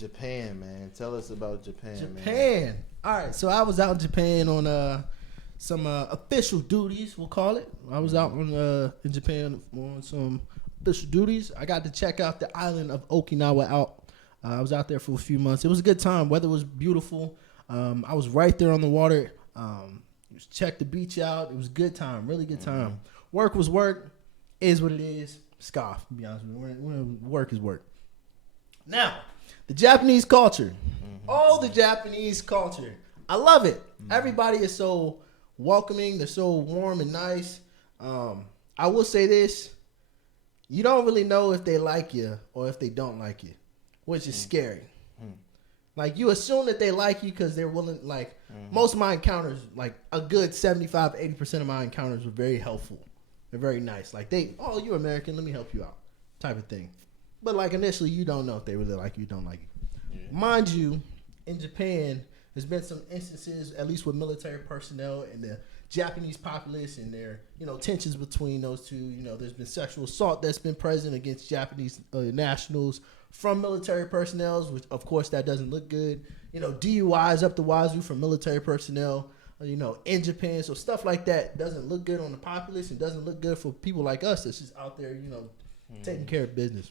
Japan, man. Tell us about Japan, man. All right, so I was out in Japan on some official duties, we'll call it. I was out in Japan on some official duties. I got to check out the island of Okinawa out. I was out there for a few months. It was a good time. Weather was beautiful. I was right there on the water. Checked the beach out. It was a good time, really good time. Work was work, is what it is. Scoff, to be honest with you. Work is work. Now, the Japanese culture. The Japanese culture. I love it. Everybody is so welcoming. They're so warm and nice. I will say this. You don't really know if they like you or if they don't like you, which is scary. Like, you assume that they like you because they're willing, like, most of my encounters, like, a good 75, 80% of my encounters were very helpful. They're very nice. Like, you're American, let me help you out, type of thing. But, like, initially, you don't know if they really like you, don't like you. Yeah. Mind you, in Japan, there's been some instances, at least with military personnel and the Japanese populace and their, tensions between those two. There's been sexual assault that's been present against Japanese nationals from military personnel, which, of course, that doesn't look good. DUIs up the wazoo from military personnel, in Japan. So stuff like that doesn't look good on the populace and doesn't look good for people like us that's just out there, taking care of business.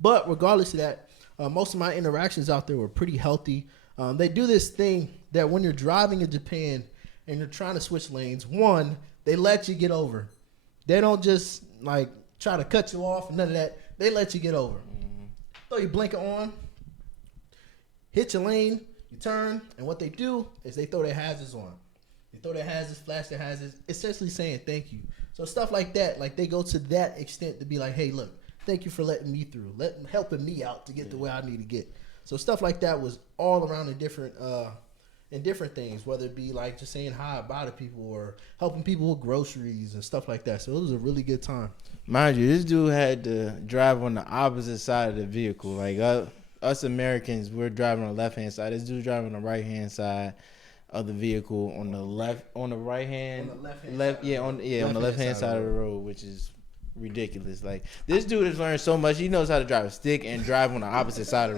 But regardless of that, most of my interactions out there were pretty healthy. They do this thing that when you're driving in Japan and you're trying to switch lanes, one, they let you get over. They don't just, like, try to cut you off and none of that. They let you get over. Throw your blinker on, hit your lane, you turn, and what they do is they throw their hazards on. They throw their hazards, flash their hazards, essentially saying thank you. So stuff like that, like, they go to that extent to be like, hey, look, thank you for letting me through, helping me out to get to where I need to get. So stuff like that was all around in different things, whether it be like just saying hi, bye to people, or helping people with groceries and stuff like that. So it was a really good time. Mind you, this dude had to drive on the opposite side of the vehicle. Like, us Americans, we're driving on the left-hand side. This dude's driving on the right-hand side of the vehicle on the left-hand side of the road, which is ridiculous. Like, this dude has learned so much. He knows how to drive a stick and drive on the opposite side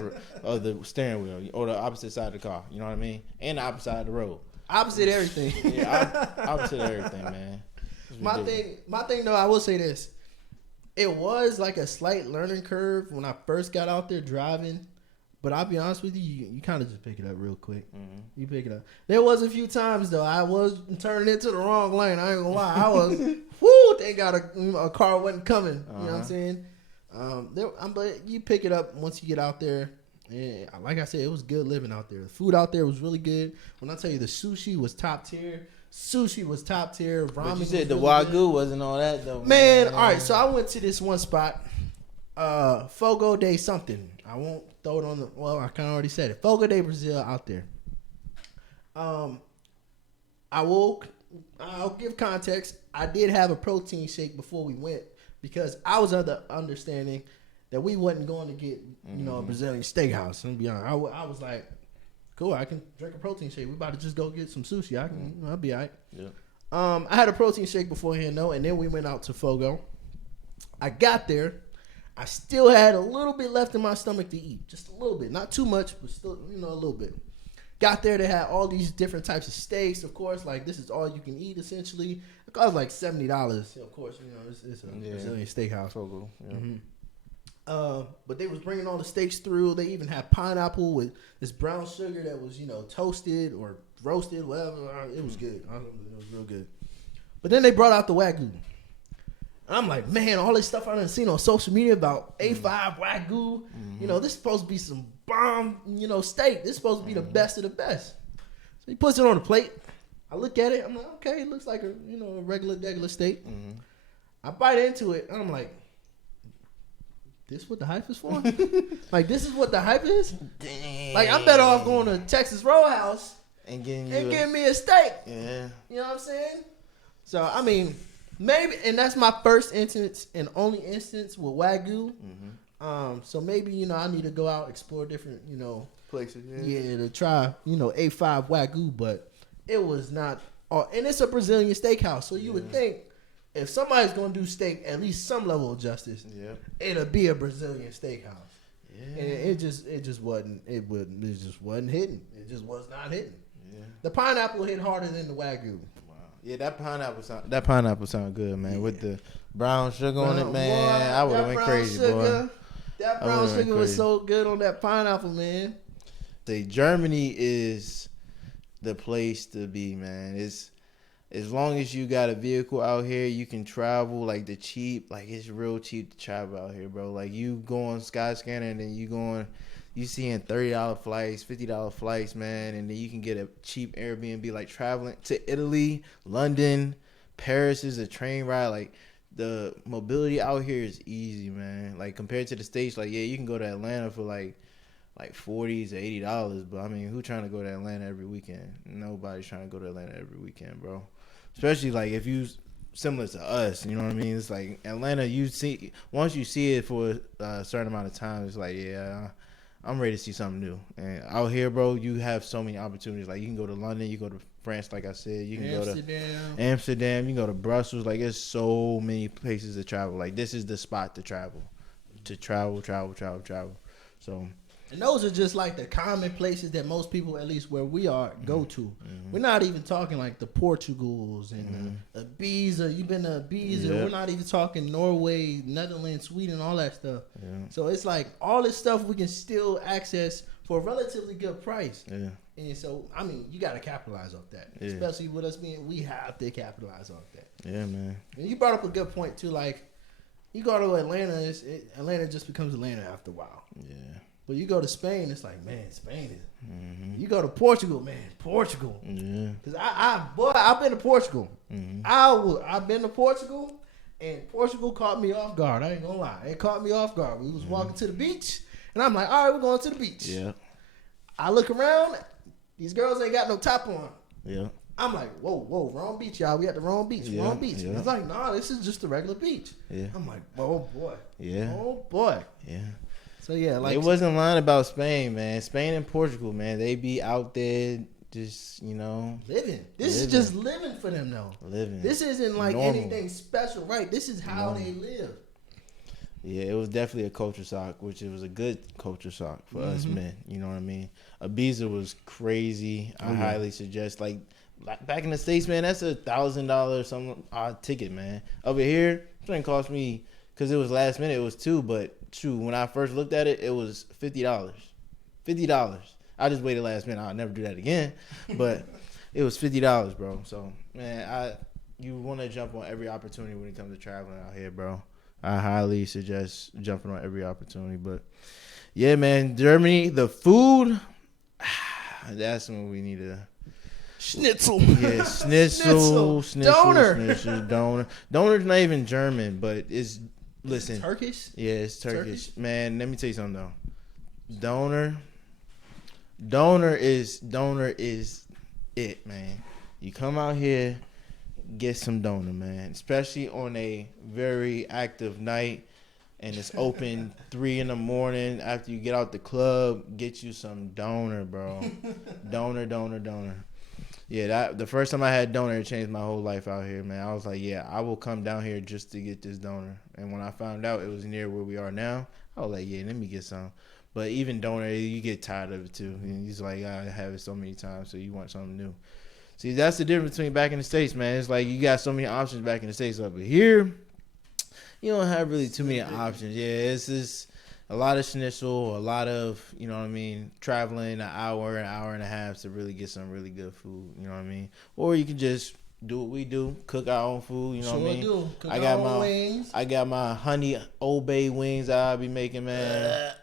of the steering wheel, or the opposite side of the car. You know what I mean? And the opposite side of the road. Opposite everything. Opposite everything, man. My thing though, I will say this. It was like a slight learning curve when I first got out there driving. But I'll be honest with you, you kind of just pick it up real quick. You pick it up. There was a few times, though, I was turning into the wrong lane. I ain't gonna lie. I was, thank God a car wasn't coming. You know what I'm saying? But you pick it up once you get out there. And like I said, it was good living out there. The food out there was really good. When I tell you the sushi was top tier. Ramen, but you said the really wagyu good. wasn't all that, though. Man, all right. So I went to this one spot, Fogo de something. I won't throw it on the. Well, I kind of already said it. Fogo de Brazil out there. I'll give context. I did have a protein shake before we went because I was under understanding that we wasn't going to get a Brazilian steakhouse. And be honest, I was like, cool, I can drink a protein shake. We about to just go get some sushi. I'll be all right. Yeah. I had a protein shake beforehand though, and then we went out to Fogo. I got there. I still had a little bit left in my stomach to eat. Just a little bit. Not too much, but still, a little bit. Got there, they had all these different types of steaks, of course. Like, this is all you can eat, essentially. It cost like $70. Of course, it's a Brazilian steakhouse. So cool. But they was bringing all the steaks through. They even had pineapple with this brown sugar that was, toasted or roasted, whatever. It was good. It was real good. But then they brought out the wagyu. And I'm like, man, all this stuff I done seen on social media about A5 wagyu. This is supposed to be some bomb, steak. This is supposed to be the best of the best. So he puts it on the plate. I look at it. I'm like, okay, it looks like a regular steak. I bite into it, and I'm like, this what the hype is for? Like, this is what the hype is? Dang. Like, I'm better off going to Texas Roadhouse and getting me a steak. Yeah. You know what I'm saying? So, I mean, maybe, and that's my first instance and only instance with wagyu. So maybe, I need to go out, explore different, places. Yeah, to try, A5 wagyu, but it was not, and it's a Brazilian steakhouse. So you would think if somebody's going to do steak, at least some level of justice, it'll be a Brazilian steakhouse. And it just wasn't hitting. It just was not hitting. Yeah. The pineapple hit harder than the Wagyu. Wow. Yeah, that pineapple sound good, man. With the brown sugar on it, man. Boy, I would have went crazy, boy. That brown sugar was so good on that pineapple, man. Say Germany is the place to be, man. It's as long as you got a vehicle out here, you can travel. Like it's real cheap to travel out here, bro. Like you go on Skyscanner and then you seeing $30 flights, $50 flights, man, and then you can get a cheap Airbnb. Like traveling to Italy, London, Paris is a train ride. Like the mobility out here is easy, man. Like compared to the States, like yeah, you can go to Atlanta for like $40 to $80, but I mean, who trying to go to Atlanta every weekend? Nobody's trying to go to Atlanta every weekend, bro. Especially like if you similar to us, you know what I mean? It's like Atlanta, once you see it for a certain amount of time, it's like, yeah, I'm ready to see something new. And out here, bro, you have so many opportunities. Like you can go to London, you go to France, like I said, you can go to Amsterdam, you can go to Brussels. Like there's so many places to travel. Like this is the spot to travel. So. And those are just like the common places that most people, at least where we are, go to. Mm-hmm. We're not even talking like the Portugals and Ibiza. You've been to Ibiza. Yep. We're not even talking Norway, Netherlands, Sweden, all that stuff. Yeah. So it's like all this stuff we can still access for a relatively good price. Yeah. And so, I mean, you got to capitalize off that. Yeah. Especially with us we have to capitalize off that. Yeah, man. And you brought up a good point, too. Like, you go to Atlanta, Atlanta just becomes Atlanta after a while. Yeah. But you go to Spain, it's like, man, Spain is. Mm-hmm. You go to Portugal, man, Portugal. Yeah. Because I've been to Portugal. Mm-hmm. I've been to Portugal, and Portugal caught me off guard. I ain't gonna lie, it caught me off guard. We was walking to the beach, and I'm like, all right, we're going to the beach. Yeah. I look around, these girls ain't got no top on. Yeah. I'm like, whoa, wrong beach, y'all. We at the wrong beach, wrong beach. Yeah. It's like, nah, this is just a regular beach. Yeah. I'm like, oh boy. Yeah. Oh boy. Yeah. So yeah, like it wasn't lying about Spain, man. Spain and Portugal, man, they be out there just, living. This is just living for them, though. Living. This isn't like anything special, right? This is how they live. Yeah, it was definitely a culture shock, which it was a good culture shock for us men. You know what I mean? Ibiza was crazy. I highly suggest, like back in the States, man, that's $1,000 some odd ticket, man. Over here, it's gonna cost me, because it was last minute, it was $2, but true, when I first looked at it, it was $50. I just waited last minute. I'll never do that again. But it was $50, bro. So, man, you want to jump on every opportunity when it comes to traveling out here, bro. I highly suggest jumping on every opportunity. But, yeah, man, Germany, the food, that's when we need to. Schnitzel. Yeah, schnitzel. Doner. Doner's not even German, but it's. Listen, it's Turkish? Yeah, it's Turkish. Man, let me tell you something though. Doner is it, man. You come out here, get some doner, man. Especially on a very active night, and it's open 3 a.m. after you get out the club. Get you some doner, bro. Doner. Yeah, the first time I had doner, it changed my whole life out here, man. I was like, yeah, I will come down here just to get this doner. And when I found out it was near where we are now, I was like, yeah, let me get some. But even doner, you get tired of it too. And he's like, I have it so many times, so you want something new. See, that's the difference between back in the States, man. It's like you got so many options back in the States. Over here, you don't have really too many options. Yeah, it's just a lot of schnitzel, a lot of, you know what I mean, traveling an hour and a half to really get some really good food, you know what I mean? Or you can just do what we do, cook our own food, you know what I mean? Do. Cook our own wings. I got my honey Old Bay wings I'll be making, man.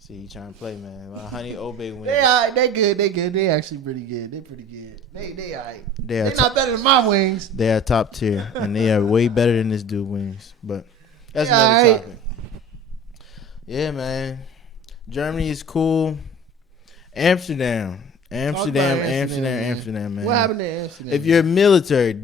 See, you trying to play, man. My honey Old Bay wings. They good. They actually pretty good. They pretty good. They all right. They're not better than my wings. They are top tier, and they are way better than this dude wings. But that's another topic. Yeah, man. Germany is cool. Amsterdam, man. What happened to Amsterdam? If you're military,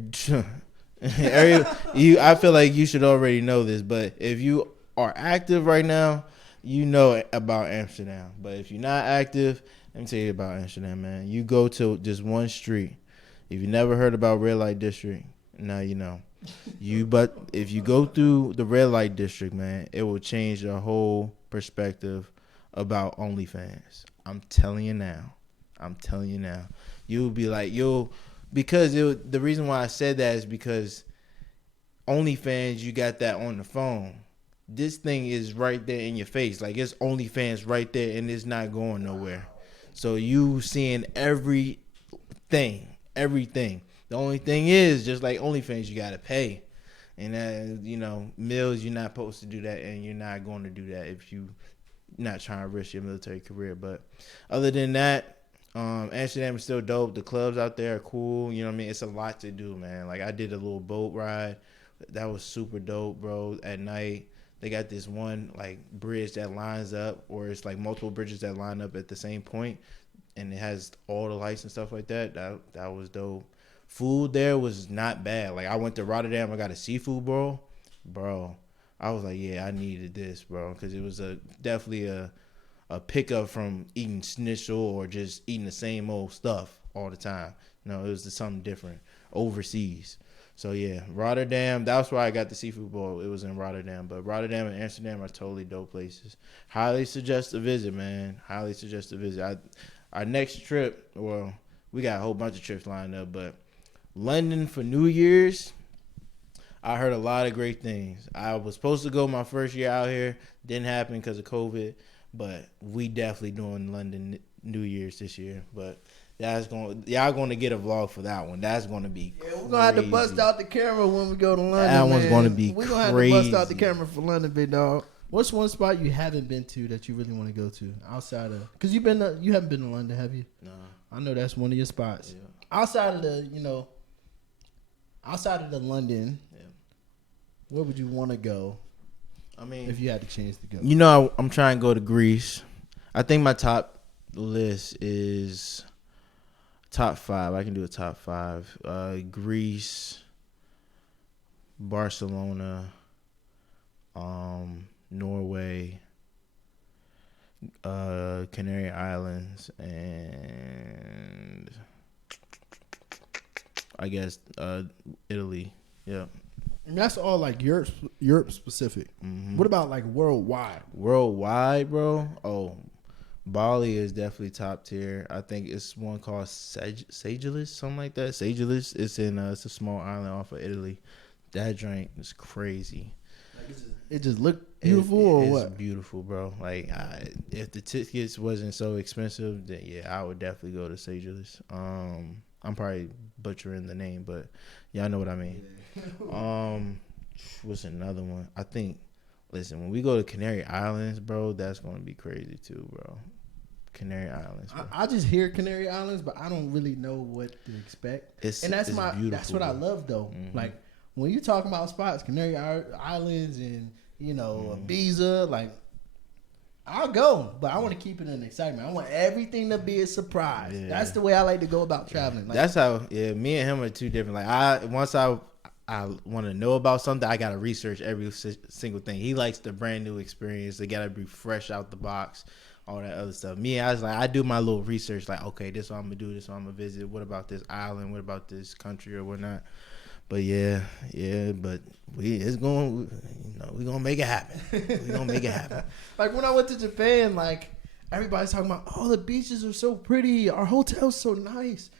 I feel like you should already know this. But if you are active right now, you know about Amsterdam. But if you're not active, let me tell you about Amsterdam, man. You go to just one street. If you never heard about Red Light District, Now you know. But if you go through the red light district, man, it will change your whole perspective about OnlyFans. I'm telling you now. I'm telling you now. You'll be like, the reason why I said that is because OnlyFans, you got that on the phone. This thing is right there in your face. Like, it's OnlyFans right there, and it's not going nowhere. So you seeing everything. The only thing is, just like OnlyFans, you got to pay. And, Mills, you're not supposed to do that, and you're not going to do that if you not trying to risk your military career. But other than that, Amsterdam is still dope. The clubs out there are cool. You know what I mean? It's a lot to do, man. Like, I did a little boat ride. That was super dope, bro. At night, they got this one, like, bridge that lines up, or it's, like, multiple bridges that line up at the same point, and it has all the lights and stuff like that. That was dope. Food there was not bad. Like, I went to Rotterdam. I got a seafood bowl. Bro, I was like, yeah, I needed this, bro, because it was definitely a pickup from eating schnitzel or just eating the same old stuff all the time. No, it was something different overseas. So, yeah, Rotterdam, that's why I got the seafood bowl. It was in Rotterdam. But Rotterdam and Amsterdam are totally dope places. Highly suggest a visit, man. Highly suggest a visit. Our next trip, well, we got a whole bunch of trips lined up, but London for New Year's, I heard a lot of great things. I was supposed to go my first year out here. Didn't happen because of COVID, but we definitely doing London New Year's this year. But y'all going to get a vlog for that one. That's going to be crazy. We're going to have to bust out the camera when we go to London, That one's going to be We're going to have to bust out the camera for London, big dog. What's one spot you haven't been to that you really want to go to outside of? Because you haven't been to London, have you? No. I know that's one of your spots. Yeah. Outside of the London, Yeah. where would you want to go? I mean, if you had the chance to go, I'm trying to go to Greece. I think my top list is top 5. I can do a top 5. Greece, Barcelona, Norway, Canary Islands, and I guess Italy. Yeah. And that's all like Europe specific. Mm-hmm. What about like worldwide? Worldwide, bro. Oh, Bali is definitely top tier. I think it's one called Sagilis, something like that. Sagilis. It's it's a small island off of Italy. That drink is crazy. Like it just looked beautiful, or what? It's beautiful, bro. Like, if the tickets wasn't so expensive, then yeah, I would definitely go to Sagilis. I'm probably butchering the name, but y'all know what I mean. Yeah. What's another one? I think. Listen, when we go to Canary Islands, bro, that's gonna be crazy too, bro. Canary Islands. Bro. I just hear Canary Islands, but I don't really know what to expect. That's beautiful. That's what I love though. Mm-hmm. Like when you talking about spots, Canary Islands and Ibiza, like I'll go, but I want to keep it an excitement. I want everything to be a surprise. Yeah. That's the way I like to go about traveling. Like, that's how. Yeah, me and him are two different. Like once I want to know about something, I gotta research every single thing. He likes the brand new experience. They gotta be fresh out the box, all that other stuff. Me, I was like, I do my little research. Like, okay, this is what I'm gonna do. This is what I'm gonna visit. What about this island? What about this country or whatnot? But yeah. But we're gonna make it happen. We're gonna make it happen. Like when I went to Japan, like everybody's talking about, oh, the beaches are so pretty. Our hotel's so nice.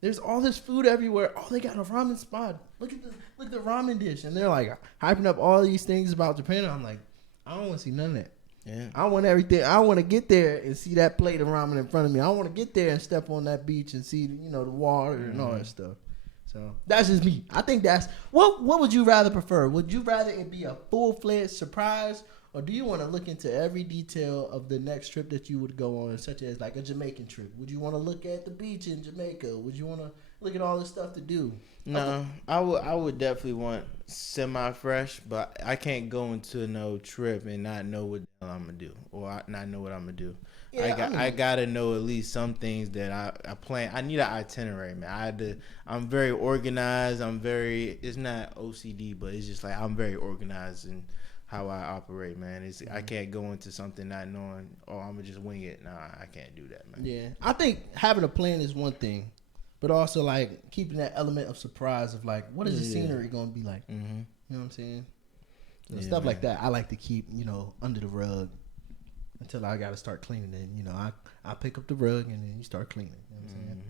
There's all this food everywhere. Oh, they got a ramen spot. Look at the ramen dish. And they're like hyping up all these things about Japan. And I'm like, I don't want to see none of that. Yeah. I want everything. I want to get there and see that plate of ramen in front of me. I want to get there and step on that beach and see, the water and all that stuff. So that's just me. I think that's what would you rather prefer? Would you rather it be a full-fledged surprise, or do you want to look into every detail of the next trip that you would go on, such as like a Jamaican trip? Would you want to look at the beach in Jamaica? Would you want to look at all this stuff to do? No, I would definitely want semi-fresh, but I can't go into no trip and not know what the hell I'm going to do, or not know what I'm going to do. Yeah, I got to know at least some things that I plan. I need an itinerary, man. I'm very organized. It's not OCD, but it's just like I'm very organized in how I operate, man. I can't go into something not knowing, I'm going to just wing it. Nah, I can't do that, man. Yeah. I think having a plan is one thing, but also like keeping that element of surprise of like, what is the Yeah. scenery going to be like? Mm-hmm. You know what I'm saying? So Yeah, stuff like man. that I like to keep, under the rug until I got to start cleaning it. I pick up the rug and then you start cleaning. You know what I'm saying?